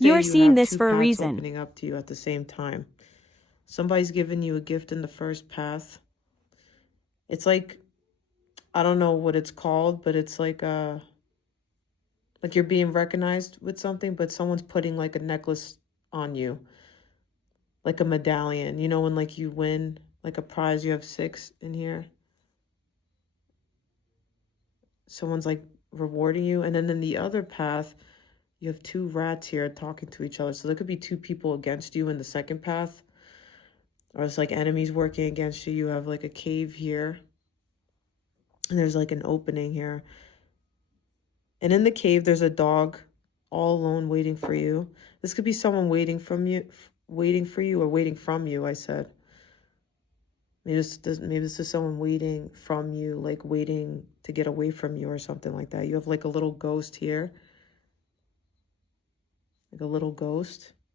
You're You seeing have this two for a paths reason. opening up to you at the same time. Somebody's giving you a gift in the first path. It's like, I don't know what it's called, but it's like you're being recognized with something, but someone's putting like a necklace on you, like a medallion. You know, when like you win like a prize, you have 6 in here. Someone's like rewarding you. And then in the other path, you have 2 rats here talking to each other. So there could be 2 people against you in the second path. Or it's like enemies working against you. You have like a cave here. And there's like an opening here. And in the cave, there's a dog all alone waiting for you. This could be someone waiting for you or waiting from you, I said. Maybe this is someone waiting from you, like waiting to get away from you or something like that. You have like a little ghost here. Like a little ghost.